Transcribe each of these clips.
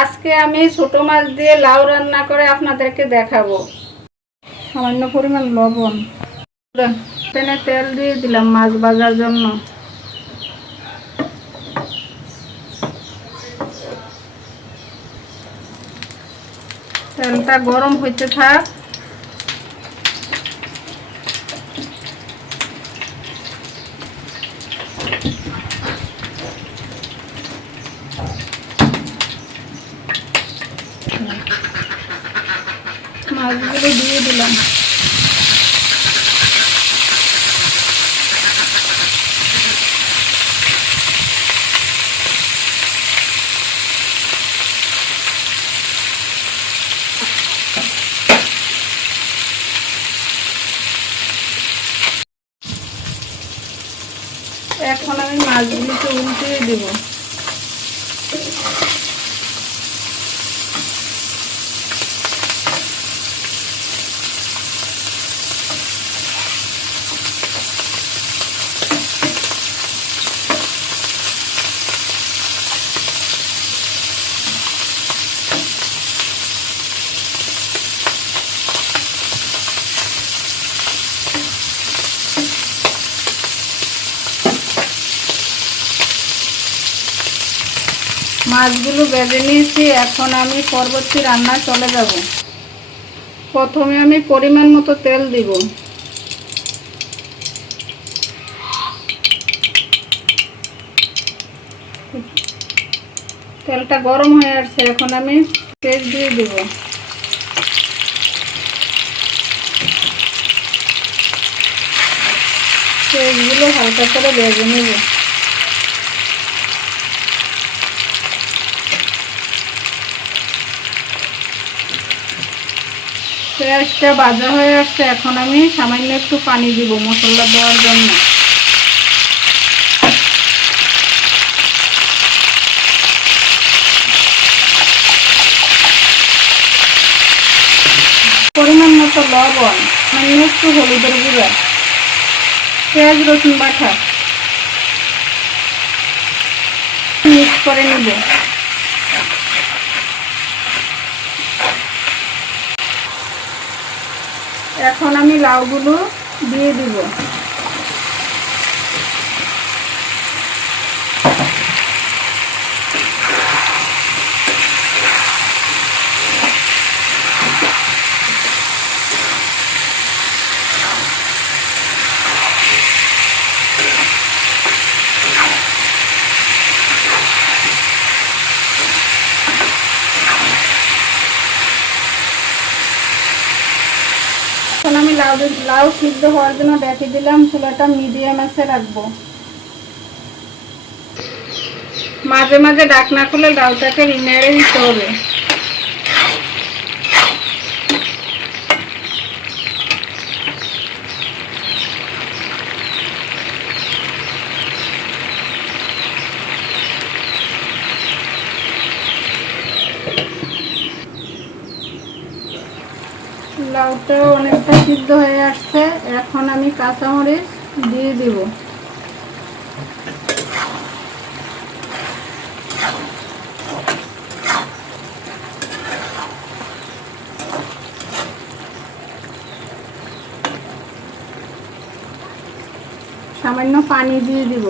আজকে আমি ছোট মাছ দিয়ে লাউ রান্না করে আপনাদেরকে দেখাবো। সামান্য পরিমাণ লবণ, প্যানে তেল দিয়ে দিলাম মাছ ভাজার জন্য। তেলটা গরম হইতে থাক। মাছগুলো দিয়ে দিলাম। এখন আমি মাছগুলোকে উল্টিয়ে দেব। মাছগুলো ভেজে নিয়েছি, এখন আমি পরবর্তী রান্না চলে যাব। প্রথমে আমি পরিমাণ মতো তেল দিব। তেলটা গরম হয়ে আসছে, এখন আমি পেঁয়াজ দিয়ে দেব। পেঁয়াজগুলো হালকা করে ভেজে নেব। পেঁয়াজটা ভাজা হয়ে আসছে, এখন আমি সামান্য একটু পানি দিব মশলা দেওয়ার জন্য। পরিমাণ মতো লবণ, সামান্য একটু হলুদের গুঁড়া, পেঁয়াজ রসুন বাটা মিক্স করে নেব। এখন আমি লাউগুলো দিয়ে দিব। এখন আমি লাউ সিদ্ধ হওয়ার জন্য ঢেকে দিলাম। চুলাটা মিডিয়াম আঁচে রাখবো। মাঝে মাঝে ঢাকনা খুলে লাউটাকে নেড়ে দিতে হবে। লাউটাও অনেকটা সিদ্ধ হয়ে আসছে, এখন আমি কাঁচামরিচ দিয়ে দিব। সামান্য পানি দিয়ে দিব।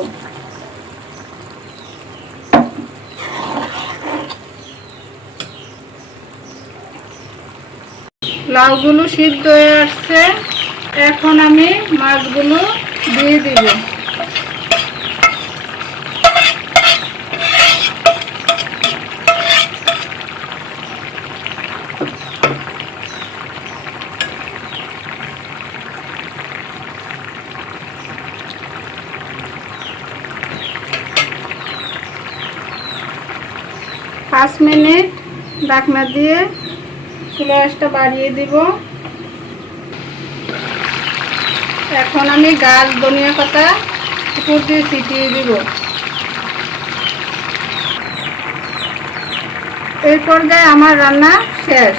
লাউগুলো সিদ্ধ হয়ে আসছে, এখন আমি মাছগুলো দিয়ে দিব। 5 মিনিট ঢাকনা দিয়ে চুলা আঁচটা বাড়িয়ে দিব। এখন আমি গাছ ধনিয়া পাতা উপর দিয়ে ছিটিয়ে দিব। এই পর্যায়ে আমার রান্না শেষ।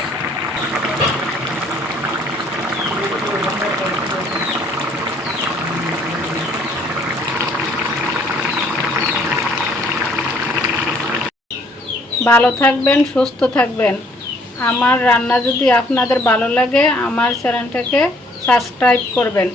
ভালো থাকবেন, সুস্থ থাকবেন। আমার রান্না যদি আপনাদের ভালো লাগে আমার চ্যানেলটাকে সাবস্ক্রাইব করবেন।